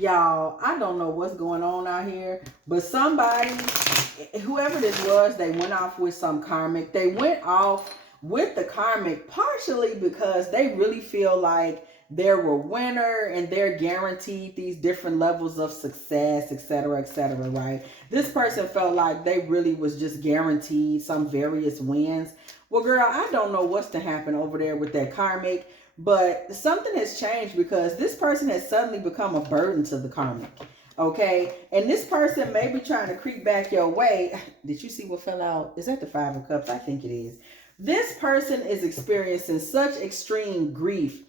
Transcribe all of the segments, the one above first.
Y'all, I don't know what's going on out here, but somebody, whoever this was, they went off with some karmic. They went off with the karmic partially because they really feel like they're a winner and they're guaranteed these different levels of success, etc., right? This person felt like they really was just guaranteed some various wins. Well, girl, I don't know what's to happen over there with that karmic. But something has changed because this person has suddenly become a burden to the karmic. Okay? And this person may be trying to creep back your way. Did you see what fell out? Is that the Five of Cups? I think it is. This person is experiencing such extreme grief,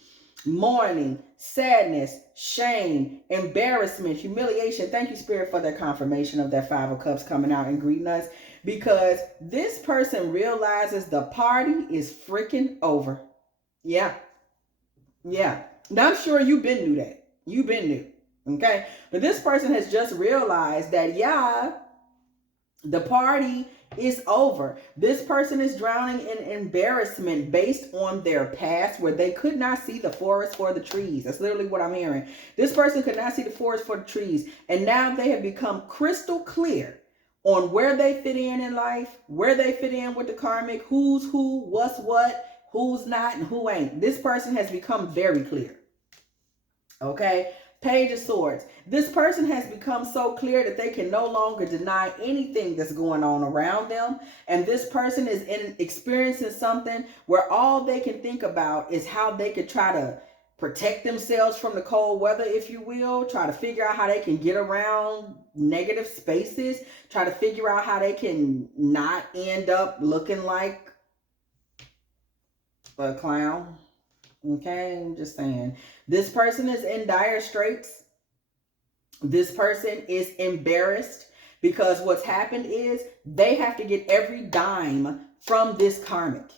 mourning, sadness, shame, embarrassment, humiliation. Thank you, Spirit, for that confirmation of that Five of Cups coming out and greeting us. Because this person realizes the party is freaking over. Yeah. Yeah. Now I'm sure you've been knew that. You've been knew. Okay. But this person has just realized that, yeah, the party is over. This person is drowning in embarrassment based on their past where they could not see the forest for the trees. That's literally what I'm hearing. This person could not see the forest for the trees. And now they have become crystal clear on where they fit in life, where they fit in with the karmic, who's who, what's what, who's not and who ain't. This person has become very clear. Okay? Page of Swords. This person has become so clear that they can no longer deny anything that's going on around them. And this person is experiencing something where all they can think about is how they could try to protect themselves from the cold weather, if you will. Try to figure out how they can get around negative spaces. Try to figure out how they can not end up looking like a clown. Okay, I'm just saying. This person is in dire straits. This person is embarrassed because what's happened is they have to get every dime from this karmic.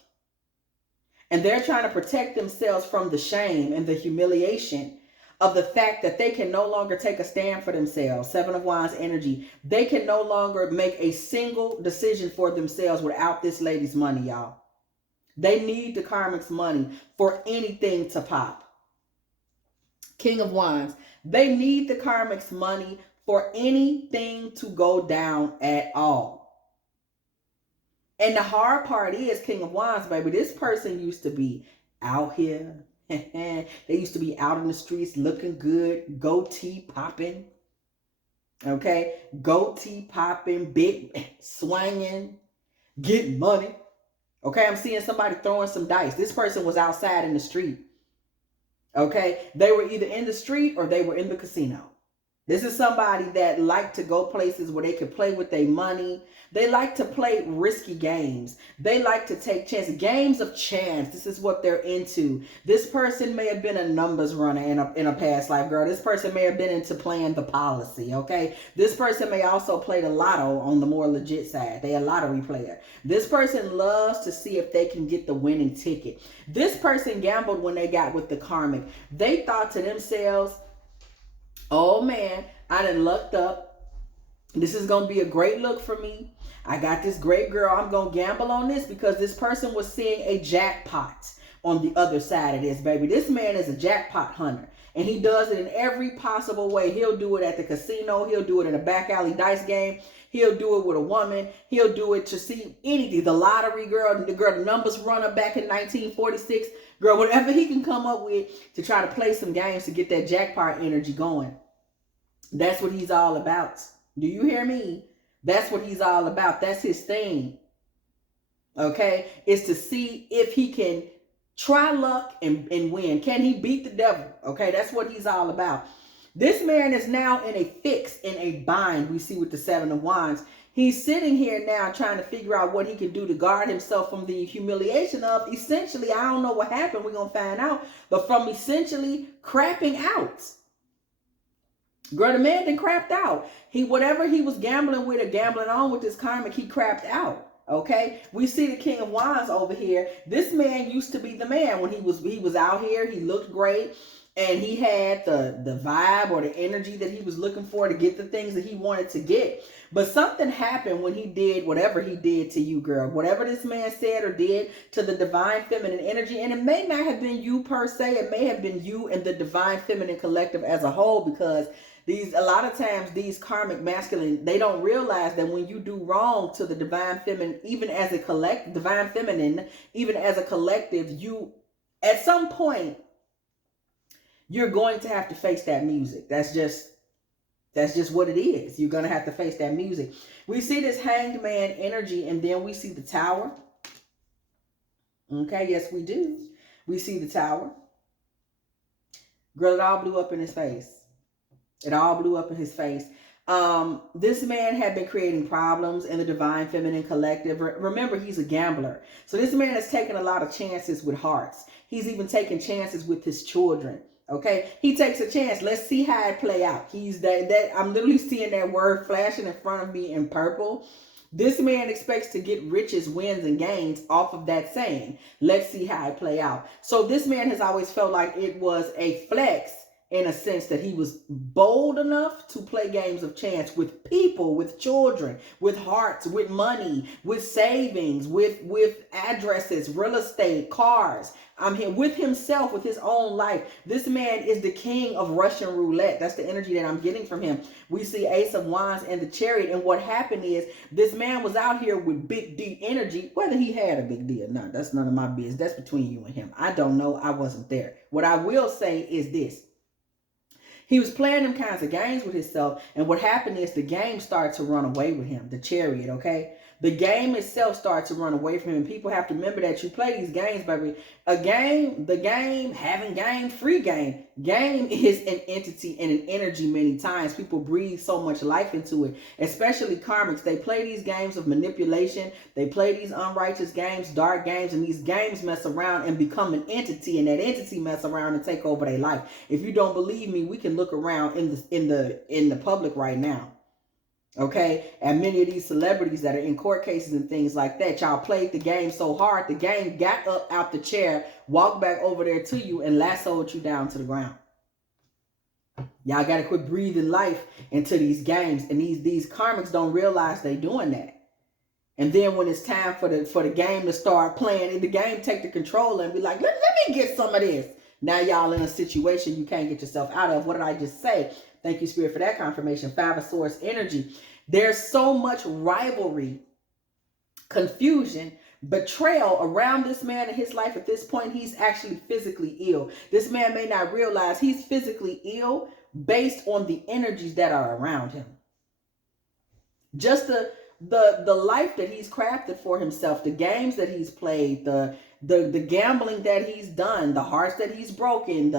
And they're trying to protect themselves from the shame and the humiliation of the fact that they can no longer take a stand for themselves. Seven of Wands energy. They can no longer make a single decision for themselves without this lady's money, y'all. They need the karmic's money for anything to pop. King of Wands. They need the karmic's money for anything to go down at all. And the hard part is, King of Wands, baby, this person used to be out here. They used to be out in the streets looking good, goatee popping. Okay? Goatee popping, big swinging, getting money. Okay, I'm seeing somebody throwing some dice. This person was outside in the street. Okay, they were either in the street or they were in the casino. This is somebody that liked to go places where they could play with their money. They like to play risky games. They like to take chances. Games of chance. This is what they're into. This person may have been a numbers runner in a past life, girl. This person may have been into playing the policy, okay? This person may also play the lotto on the more legit side. They're a lottery player. This person loves to see if they can get the winning ticket. This person gambled when they got with the karmic. They thought to themselves, oh man, I done lucked up. This is going to be a great look for me. I got this great girl. I'm going to gamble on this because this person was seeing a jackpot on the other side of this, baby. This man is a jackpot hunter. And he does it in every possible way. He'll do it at the casino. He'll do it in a back alley dice game. He'll do it with a woman. He'll do it to see anything. The lottery girl, the numbers runner back in 1946. Girl, whatever he can come up with to try to play some games to get that jackpot energy going. That's what he's all about. Do you hear me? That's what he's all about. That's his thing. Okay? It's to see if he can try luck and win. Can he beat the devil? Okay? That's what he's all about. This man is now in a fix, in a bind. We see with the Seven of Wands. He's sitting here now trying to figure out what he can do to guard himself from the humiliation of essentially, I don't know what happened. We're going to find out. But from essentially crapping out. Girl, the man done crapped out. Whatever he was gambling with or gambling on with this karmic, he crapped out. Okay, we see the King of Wands over here. This man used to be the man when he was out here. He looked great. and he had the vibe or the energy that he was looking for to get the things that he wanted to get. But something happened when he did whatever he did to you, girl. Whatever this man said or did to the divine feminine energy, and it may not have been you per se, it may have been you and the divine feminine collective as a whole, because a lot of times these karmic masculine, they don't realize that when you do wrong to the divine feminine, even as a collective, you at some point you're going to have to face that music. That's just what it is. You're going to have to face that music. We see this hanged man energy, and then we see the tower. Okay, yes, we do. We see the tower. Girl, it all blew up in his face. It all blew up in his face. This man had been creating problems in the divine feminine collective. Remember, he's a gambler. So this man has taken a lot of chances with hearts. He's even taken chances with his children. Okay, he takes a chance. Let's see how it play out. He's that I'm literally seeing that word flashing in front of me in purple. This man expects to get riches, wins, and gains off of that saying. Let's see how it play out. So this man has always felt like it was a flex, in a sense that he was bold enough to play games of chance with people, with children, with hearts, with money, with savings, with addresses, real estate, cars. I'm here with himself, with his own life. This man is the king of Russian roulette. That's the energy that I'm getting from him. We see Ace of Wands and the Chariot. And what happened is this man was out here with big D energy. Whether he had a big D or not, that's none of my business. That's between you and him. I don't know. I wasn't there. What I will say is this. He was playing them kinds of games with himself. And what happened is the game started to run away with him. The Chariot, okay? The game itself started to run away from him. And people have to remember that you play these games, baby. Having game, free game. Game is an entity and an energy many times. People breathe so much life into it. Especially karmics. They play these games of manipulation. They play these unrighteous games, dark games. And these games mess around and become an entity. And that entity mess around and take over their life. If you don't believe me, we can look around in the public right now. Okay, and many of these celebrities that are in court cases and things like that, y'all played the game so hard, the game got up out the chair, walked back over there to you, and lassoed you down to the ground. Y'all got to quit breathing life into these games, and these karmics don't realize they doing that. And then when it's time for the game to start playing, the game take the controller and be like, let me get some of this. Now y'all in a situation you can't get yourself out of. What did I just say? Thank you, Spirit, for that confirmation. Five of Swords energy. There's so much rivalry, confusion, betrayal around this man in his life. At this point, he's actually physically ill. This man may not realize he's physically ill based on the energies that are around him. Just the life that he's crafted for himself, the games that he's played, the gambling that he's done, the hearts that he's broken,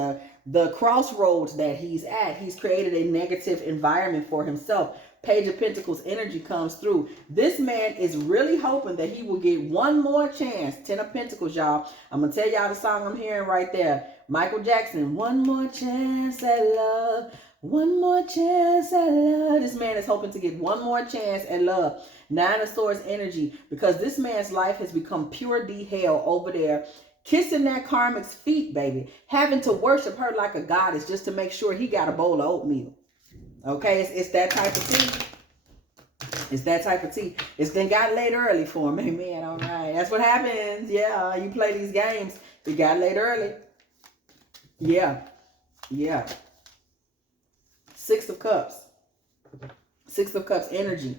the crossroads that he's at. He's created a negative environment for himself. Page of Pentacles energy comes through. This man is really hoping that he will get one more chance. 10 of Pentacles, y'all. I'm going to tell y'all the song I'm hearing right there. Michael Jackson, one more chance at love. One more chance at love. This man is hoping to get one more chance at love. 9 of Swords energy. Because this man's life has become pure D hell over there. Kissing that karmic's feet, baby. Having to worship her like a goddess just to make sure he got a bowl of oatmeal. Okay, it's that type of tea. It's that type of tea. It's then got laid early for him. Amen. All right. That's what happens. Yeah, you play these games. It got laid early. Yeah. Yeah. 6 of Cups. 6 of Cups energy.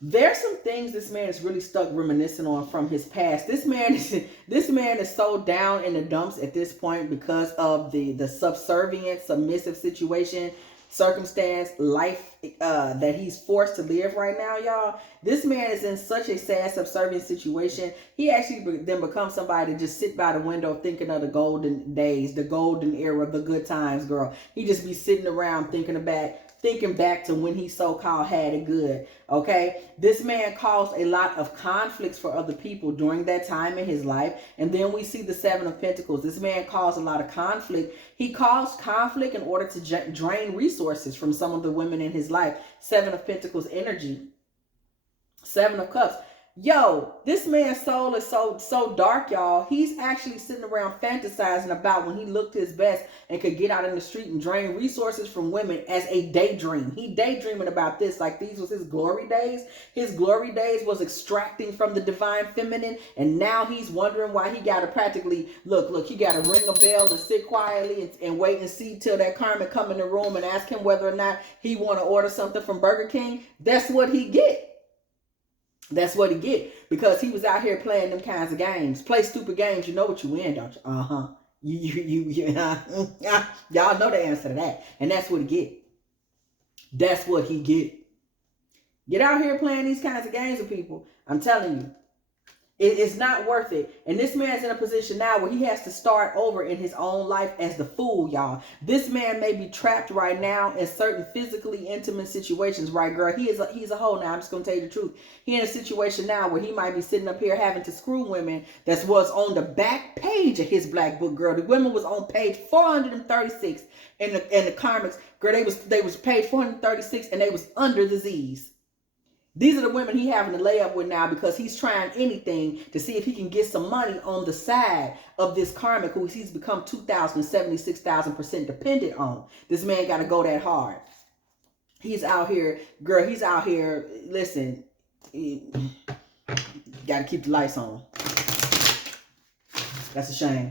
There's some things this man is really stuck reminiscing on from his past. This man is so down in the dumps at this point because of the subservient, submissive situation, circumstance, life that he's forced to live right now, y'all. This man is in such a sad, subservient situation. He actually then becomes somebody to just sit by the window thinking of the golden days, the golden era, the good times, girl. He just be sitting around thinking back to when he so-called had it good. Okay, this man caused a lot of conflicts for other people during that time in his life. And then we see the 7 of Pentacles. This man caused a lot of conflict. He caused conflict in order to drain resources from some of the women in his life. 7 of Pentacles energy. 7 of Cups. Yo, this man's soul is so dark, y'all. He's actually sitting around fantasizing about when he looked his best and could get out in the street and drain resources from women as a daydream. He daydreaming about this like these was his glory days. His glory days was extracting from the divine feminine, and now he's wondering why he got to practically look. He got to ring a bell and sit quietly and wait and see till that karmic come in the room and ask him whether or not he want to order something from Burger King. That's what he get. That's what he get, because he was out here playing them kinds of games. Play stupid games, you know what you win, don't you? Y'all know the answer to that, and that's what he get. That's what he get. Get out here playing these kinds of games with people. I'm telling you, it's not worth it. And this man's in a position now where he has to start over in his own life as the fool, y'all. This man may be trapped right now in certain physically intimate situations, right, girl? He's a hoe now. I'm just going to tell you the truth. He in a situation now where he might be sitting up here having to screw women that was on the back page of his black book, girl. The women was on page 436 in the karmics. Girl, they was page 436 and they was under the Z's. These are the women he having to lay up with now because he's trying anything to see if he can get some money on the side of this karmic who he's become 2,000, 76,000% dependent on. This man got to go that hard. He's out here, girl, he's out here, listen, got to keep the lights on. That's a shame.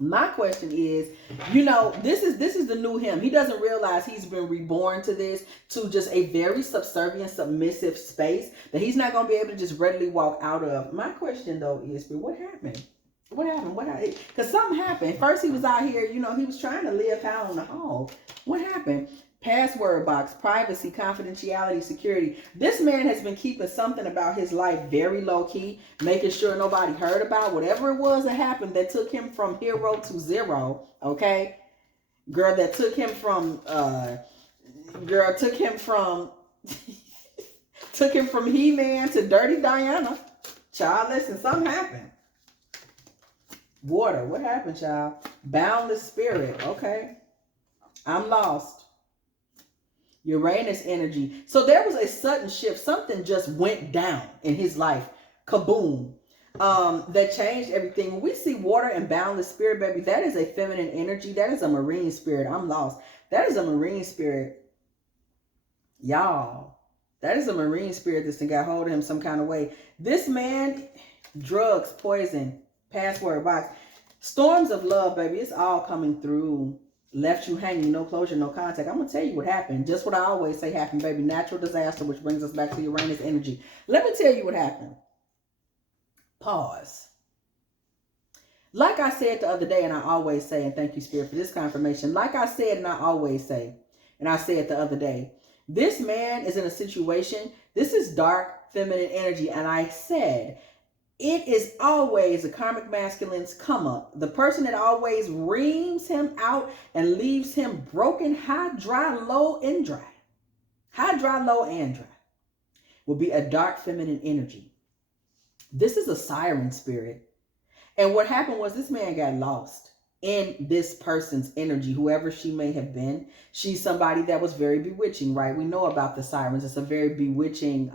My question is, you know, this is the new him. He doesn't realize he's been reborn to this, to just a very subservient, submissive space that he's not going to be able to just readily walk out of. My question, though, is, what happened? What happened? Because something happened. First, he was out here, you know, he was trying to live out on the hog. What happened? Password box, privacy, confidentiality, security. This man has been keeping something about his life very low key, making sure nobody heard about whatever it was that happened that took him from hero to zero. Okay, girl, that took him from took him from He-Man to Dirty Diana. Child, listen, something happened. Water, what happened, child? Boundless spirit. Okay, I'm lost. Uranus energy. So there was a sudden shift. Something just went down in his life. Kaboom. That changed everything. When we see water and boundless spirit, baby, that is a feminine energy. That is a marine spirit. I'm lost. That is a marine spirit. Y'all. That is a marine spirit that's got hold of him some kind of way. This man, drugs, poison, password box. Storms of love, baby. It's all coming through. Left you hanging, no closure, no contact. I'm going to tell you what happened. Just what I always say happened, baby. Natural disaster, which brings us back to Uranus energy. Let me tell you what happened. Pause. Like I said the other day, and I always say, and thank you, Spirit, for this confirmation. Like I said, and I always say, and I said the other day, this man is in a situation, this is dark feminine energy, and I said, it is always a karmic masculine's come up. The person that always reams him out and leaves him broken, high, dry, low, and dry. High, dry, low, and dry will be a dark feminine energy. This is a siren spirit. And what happened was this man got lost in this person's energy, whoever she may have been. She's somebody that was very bewitching, right? We know about the sirens. It's a very bewitching,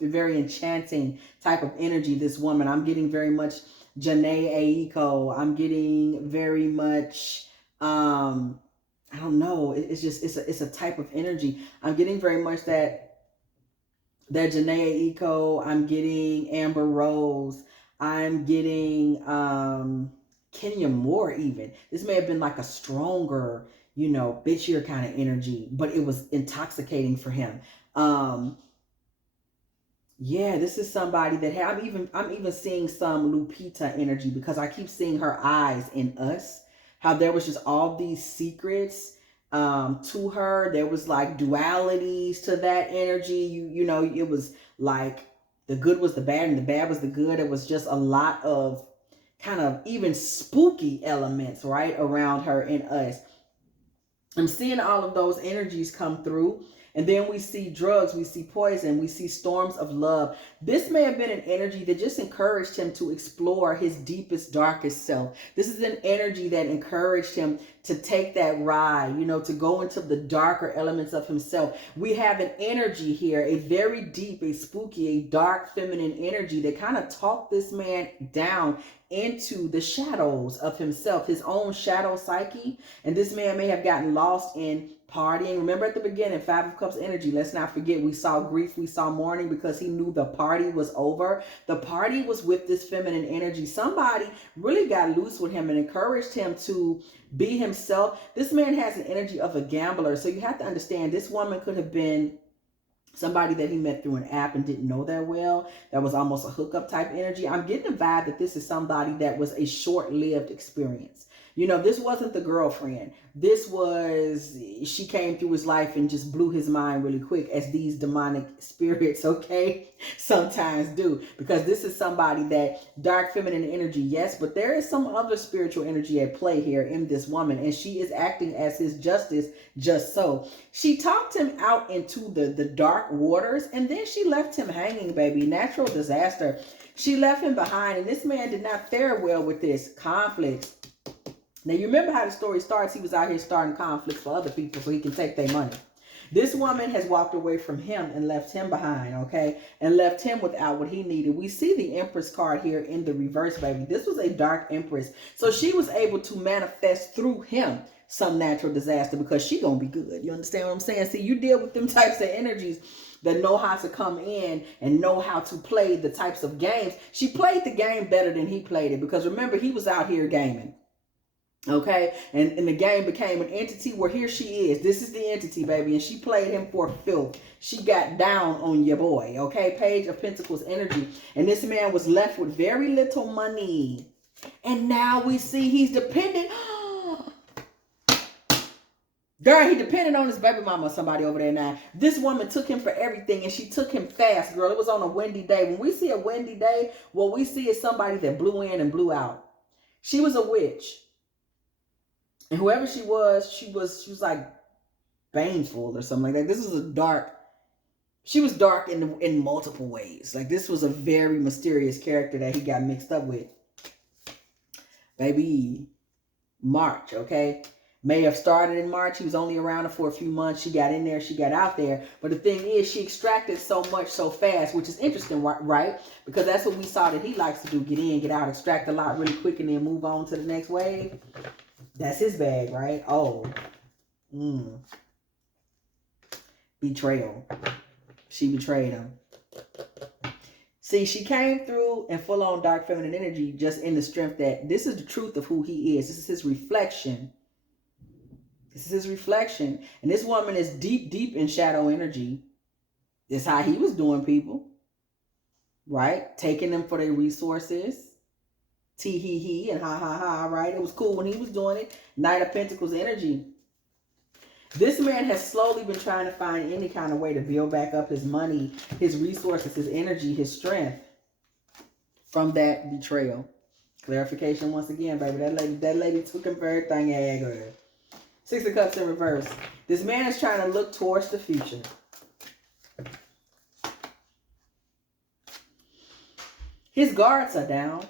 very enchanting type of energy, this woman. I'm getting very much Janae Aiko. I'm getting very much, I don't know. It's just, it's a type of energy. I'm getting very much that Janae Aiko. I'm getting Amber Rose. I'm getting, Kenya Moore even. This may have been like a stronger, you know, bitchier kind of energy, but it was intoxicating for him. Yeah, this is somebody that I'm even seeing some Lupita energy, because I keep seeing her eyes in Us. How there was just all these secrets to her. There was like dualities to that energy. You know, it was like the good was the bad and the bad was the good. It was just a lot of kind of even spooky elements right around her in Us. I'm seeing all of those energies come through. And then we see drugs, we see poison, we see storms of love. This may have been an energy that just encouraged him to explore his deepest, darkest self. This is an energy that encouraged him to take that ride, you know, to go into the darker elements of himself. We have an energy here, a very deep, a spooky, a dark feminine energy that kind of talked this man down into the shadows of himself, his own shadow psyche. And this man may have gotten lost in partying. Remember at the beginning, Five of Cups energy, let's not forget, we saw grief, we saw mourning, because he knew the party was over. The party was with this feminine energy. Somebody really got loose with him and encouraged him to be himself. This man has an energy of a gambler. So you have to understand, this woman could have been somebody that he met through an app and didn't know that well. That was almost a hookup type energy. I'm getting the vibe that this is somebody that was a short-lived experience. You know, this wasn't the girlfriend. This was, she came through his life and just blew his mind really quick, as these demonic spirits, okay, sometimes do. Because this is somebody that, dark feminine energy, yes, but there is some other spiritual energy at play here in this woman. And she is acting as his justice, just so. She talked him out into the dark waters, and then she left him hanging, baby. Natural disaster. She left him behind, and this man did not fare well with this conflict. Now, you remember how the story starts. He was out here starting conflicts for other people so he can take their money. This woman has walked away from him and left him behind, okay? And left him without what he needed. We see the Empress card here in the reverse, baby. This was a dark Empress. So she was able to manifest through him some natural disaster, because she gonna be good. You understand what I'm saying? See, you deal with them types of energies that know how to come in and know how to play the types of games. She played the game better than he played it, because remember, he was out here gaming. Okay, and the game became an entity where here she is. This is the entity, baby, and she played him for filth. She got down on your boy, okay? Page of Pentacles energy. And this man was left with very little money. And now we see he's dependent. Girl, he depended on his baby mama or somebody over there now. This woman took him for everything, and she took him fast, girl. It was on a windy day. When we see a windy day, what we see is somebody that blew in and blew out. She was a witch. And whoever she was like baneful or something like that. This was a dark, she was dark in multiple ways. Like, this was a very mysterious character that he got mixed up with. Baby, March, okay? May have started in March. He was only around for a few months. She got in there, she got out there. But the thing is, she extracted so much so fast, which is interesting, right? Because that's what we saw that he likes to do. Get in, get out, extract a lot really quick, and then move on to the next wave. That's his bag, right? Oh. Betrayal. She betrayed him. See, she came through in full-on dark feminine energy, just in the strength that this is the truth of who he is. This is his reflection. This is his reflection. And this woman is deep, deep in shadow energy. This is how he was doing people. Right? Taking them for their resources. Tee-hee-hee and ha-ha-ha, right? It was cool when he was doing it. Knight of Pentacles energy. This man has slowly been trying to find any kind of way to build back up his money, his resources, his energy, his strength from that betrayal. Clarification once again, baby. That lady took him for everything. Yeah, go ahead. Six of Cups in reverse. This man is trying to look towards the future. His guards are down.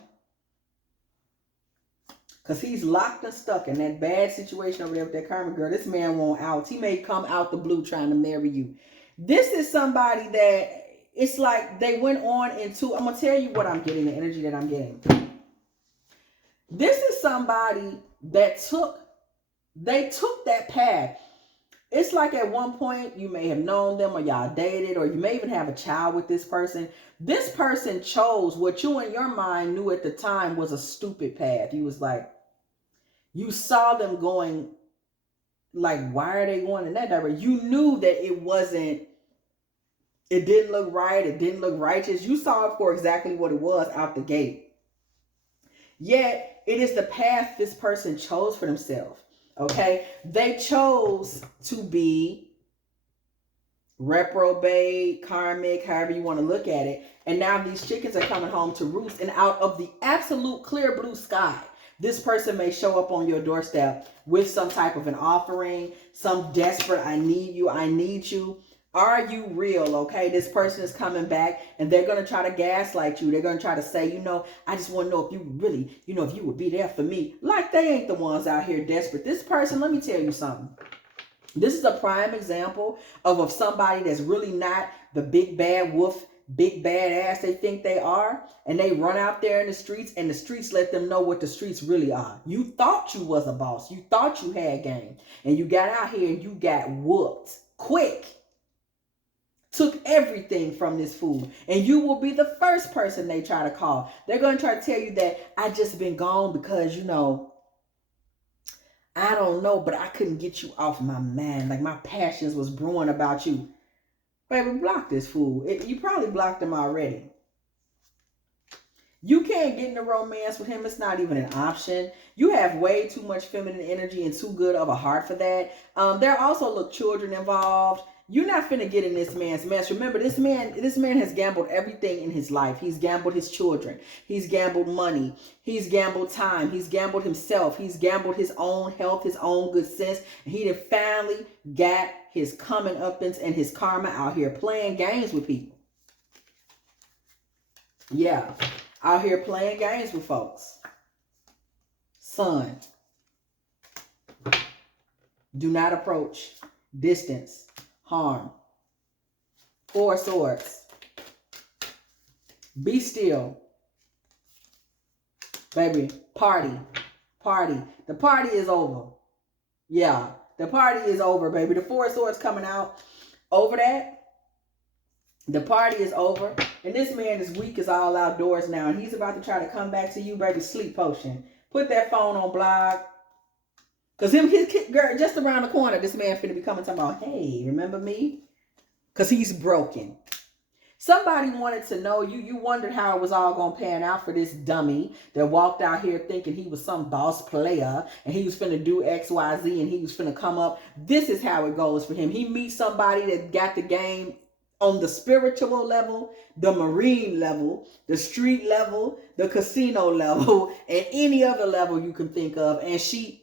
Because he's locked and stuck in that bad situation over there with that karmic girl. This man won't out. He may come out the blue trying to marry you. This is somebody that it's like they went on into, I'm going to tell you what I'm getting, the energy that I'm getting. This is somebody that took that path. It's like at one point you may have known them, or y'all dated, or you may even have a child with this person. This person chose what you in your mind knew at the time was a stupid path. You was like, you saw them going, like, why are they going in that direction? You knew that it didn't look right. It didn't look righteous. You saw it for exactly what it was out the gate. Yet, it is the path this person chose for themselves. Okay? They chose to be reprobate, karmic, however you want to look at it. And now these chickens are coming home to roost, and out of the absolute clear blue sky, This person may show up on your doorstep with some type of an offering, some desperate, I need you, I need you. Are you real? Okay, this person is coming back and they're going to try to gaslight you. They're going to try to say, you know, I just want to know if you really, you know, if you would be there for me. Like they ain't the ones out here desperate. This person, let me tell you something. This is a prime example of somebody that's really not the big bad wolf, big bad ass they think they are. And they run out there in the streets and the streets let them know what the streets really are. You thought you was a boss. You thought you had game. And you got out here and you got whooped quick. Took everything from this fool, and you will be the first person they try to call. They're going to try to tell you that I just been gone because, you know, I don't know, but I couldn't get you off my mind. Like my passions was brewing about you. Baby, block this fool. You probably blocked him already. You can't get in a romance with him. It's not even an option. You have way too much feminine energy and too good of a heart for that. There also look children involved. You're not finna get in this man's mess. Remember, this man has gambled everything in his life. He's gambled his children. He's gambled money. He's gambled time. He's gambled himself. He's gambled his own health, his own good sense. And he finally got his coming uppance and his karma out here playing games with people. Yeah, out here playing games with folks. Son, do not approach. Distance. Harm. 4 swords. Be still. Baby, party. Party. The party is over. Yeah, the party is over, baby. The 4 swords coming out. Over that, the party is over. And this man is weak as all outdoors now. And he's about to try to come back to you, baby. Sleep potion. Put that phone on block. Because his girl, just around the corner, this man finna be coming talking about, hey, remember me? Because he's broken. Somebody wanted to know, you wondered how it was all going to pan out for this dummy that walked out here thinking he was some boss player and he was finna do X, Y, Z and he was finna come up. This is how it goes for him. He meets somebody that got the game on the spiritual level, the marine level, the street level, the casino level, and any other level you can think of. And she...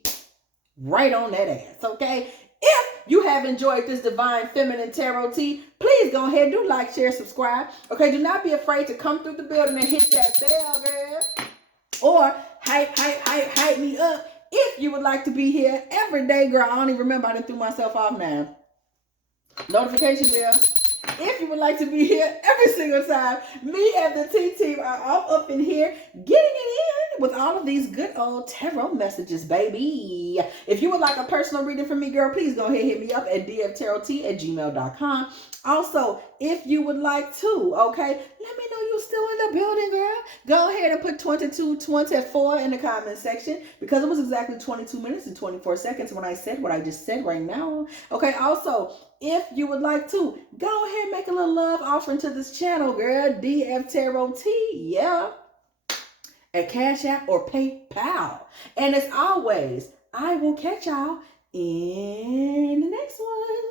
right on that ass, okay? If you have enjoyed this divine feminine tarot tea, please go ahead, do like, share, subscribe. Okay, do not be afraid to come through the building and hit that bell, girl. Or hype me up if you would like to be here every day, girl. I don't even remember, I done threw myself off now. Notification bell. If you would like to be here every single time, me and the T-Team are all up in here getting it in with all of these good old tarot messages, baby. If you would like a personal reading from me, girl, please go ahead and hit me up at dftarottea@gmail.com. Also, if you would like to, okay, let me know you're still in the building, girl. Go ahead and put 2224 in the comment section because it was exactly 22 minutes and 24 seconds when I said what I just said right now. Okay, also, if you would like to, go ahead and make a little love offering to this channel, girl. dftarottea, yeah. At Cash App or PayPal. And as always, I will catch y'all in the next one.